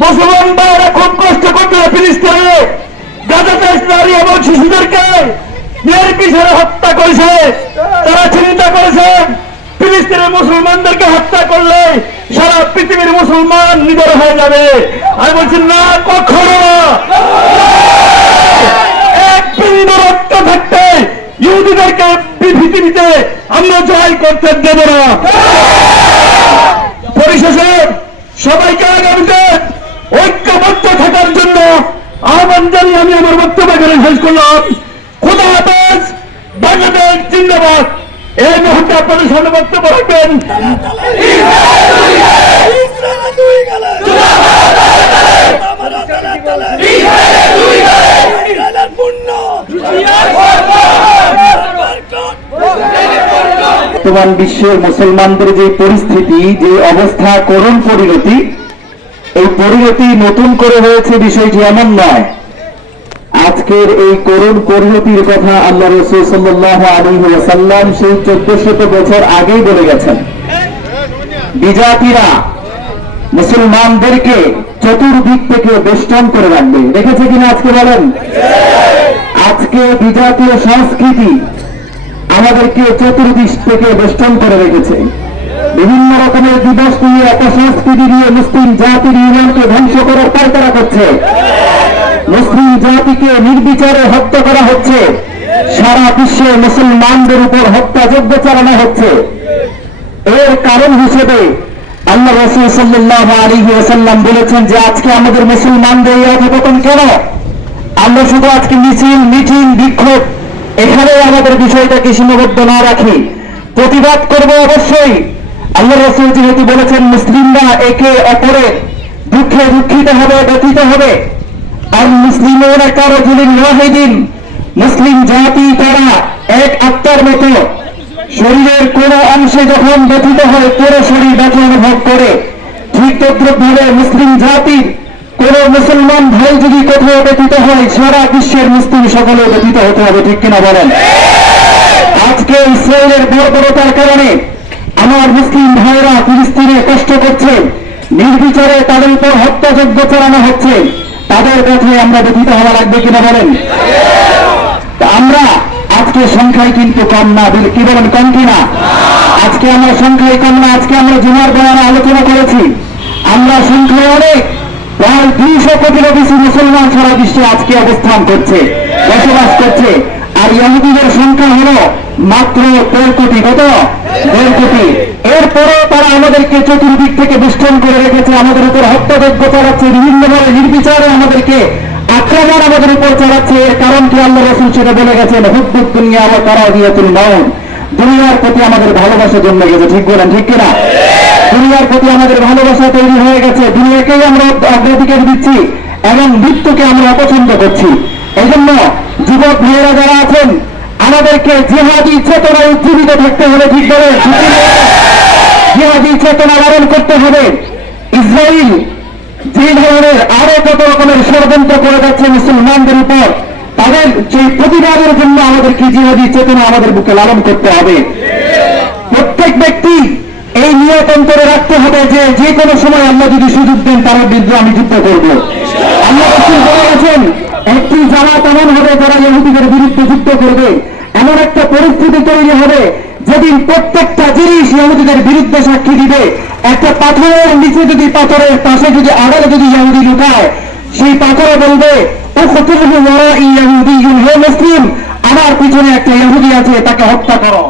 মুসলমান এবং শিশুদেরকে হত্যা করেছে তারা চিন্তা মুসলমানদেরকে হত্যা করলে সারা পৃথিবীর মুসলমান নিদর হয়ে যাবে। আমি বলছি, না, কখনো না এক বিন্দু রক্ত থাকতে ইহুদিদেরকে পৃথিবীতে জয় করতে দেব না। পরিশেষে সবাইকে আগামীতে ঐক্যবদ্ধ থাকার জন্য আহ্বান জানিয়ে আমি আমার বক্তব্য এখানে শেষ করলাম। খোদা হাফেজ, বাংলাদেশ জিন্দাবাদ। এই মুহূর্তে আপনাদের সামনে বক্তব্য রাখবেন। আমরা বর্তমান বিশ্বের মুসলমানদের যে পরিস্থিতি, যে অবস্থা, করুণ পরিণতি, এই পরিণতি নতুন করে হয়েছে বিষয়টি এমন নয়। আজকের এই করুণ পরিণতির কথা আল্লাহ রসুল সাল্লাহ আলী সেই চোদ্দ শত বছর আগেই বলে গেছেন। বিজাতিরা মুসলমানদেরকে চতুর্দিক থেকে বেষ্টন করে রাখবে। দেখেছে কিনা আজকে বলেন? আজকে বিজাতীয় সংস্কৃতি আমাদেরকে চতুর্দিক থেকে বেষ্টন করে রেখেছে। বিভিন্ন রকমের দিবস নিয়ে অপসংস্কৃতি দিয়ে মুসলিম জাতির ইউনিয়নকে ধ্বংস করার পায়তারা করছে। মুসলিম জাতিকে নির্বিচারে হত্যা করা হচ্ছে। সারা বিশ্বে মুসলমানদের উপর হত্যাযজ্ঞ চালানো হচ্ছে। এর কারণ হিসেবে আল্লাহ রসুল সাল্লাহ আলী ওসাল্লাম বলেছেন যে আজকে আমাদের মুসলমানদের এই অধপতন কেন? আমরা শুধু আজকে মিছিল, মিটিং, বিক্ষোভ এখানে আমাদের বিষয়টাকে সীমাবদ্ধ না রাখি। প্রতিবাদ করব অবশ্যই। আল্লাহ রসুল যেহেতু বলেছেন মুসলিমরা একে অপরের দুঃখে দুঃখিত হবে, ব্যথিত হবে। আর মুসলিমেরা কারও জুলিন ওয়াহিদিন মুসলিম জাতি তারা এক আত্মার মতো। শরীরের কোন অংশে যখন ব্যথিত হয়, পুরো শরীর ব্যথা অনুভব করে। ঠিক তদ্রুপভাবে মুসলিম জাতির কোন মুসলমান ভাই যদি কোথাও ব্যথিত হয়, সারা বিশ্বের মুসলিম সকলেও ব্যথিত হতে হবে, ঠিক কিনা বলেন? আজকে ইসরায়েলের বর্বরতার কারণে আমার মুসলিম ভাইরা ফিলিস্তিনে কষ্ট করছে, নির্বিচারে তাদের উপর হত্যাযজ্ঞ চালানো হচ্ছে। তাদের কথায় আমরা ব্যথিত হওয়া লাগবে কিনা বলেন? আমরা আজকে সংখ্যায় কিন্তু কম না কি বলেন, কম কিনা আজকে আমরা সংখ্যায় কম না, আজকে আমরা জুমার বেলায় আলোচনা করেছি। আমরা সংখ্যায় অনেক প্রায় দুইশো কোটিরও বেশি মুসলমান সারা বিশ্বে আজকে অবস্থান করছে, বসবাস করছে। আর ইহুদিদের সংখ্যা হলো মাত্র দেড় কোটি, কত? দেড় কোটি। এরপরেও তারা আমাদেরকে চতুর্দিক থেকে বেষ্টন করে রেখেছে, আমাদের উপর হত্যাযজ্ঞ চালাচ্ছে, বিভিন্নভাবে নির্বিচারে আমাদেরকে আক্রমণ আমাদের উপর চালাচ্ছে। এর কারণ কি আল্লাহ রসুল সেটা বলে গেছেন হুদ্দুদ দুনিয়া আমার তারা দিয়াতুল মাউন দুনিয়ার প্রতি আমাদের ভালোবাসা জন্মে গেছে, ঠিক বলেন, ঠিক কিনা? দুনিয়ার প্রতি আমাদের ভালোবাসা তৈরি হয়ে গেছে। দুনিয়াকেই আমরা অগ্রাধিকার দিচ্ছি এবং মৃত্যুকে আমরা অপছন্দ করছি। এই জন্য যুবক ভাইয়েরা যারা আছেন, আমাদেরকে জেহাদি চেতনা উজ্জীবিত থাকতে হবে, ঠিক বলেন জেহাদি চেতনা লালন করতে হবে। ইসরায়েল যে ধরনের আরও কত রকমের ষড়যন্ত্র করে যাচ্ছে মুসলমানদের উপর, তাদের সেই প্রতিবাদের জন্য আমাদেরকে জিহাদি চেতনা আমাদের বুকে লালন করতে হবে। প্রত্যেক ব্যক্তি এই নিয়ত অন্তরে রাখতে হবে যে যে কোনো সময় আল্লাহ যদি সুযোগ দেন, তার বিরুদ্ধে আমি যুদ্ধ করব। আল্লাহ একটি জামাত এমন হবে যারা ইহুদিদের বিরুদ্ধে যুদ্ধ করবে। এমন একটা পরিস্থিতি তৈরি হবে যেদিন প্রত্যেকটা জিনিস ইহুদিদের বিরুদ্ধে সাক্ষী দিবে। একটা পাথরের নিচে যদি পাথরের পাশে যদি আড়ালে যদি ইহুদি লুকায়, সেই পাথরে বলবে ও কত ইহুদি হে মুসলিম, আমার পিছনে একটা ইহুদি আছে, তাকে হত্যা করো।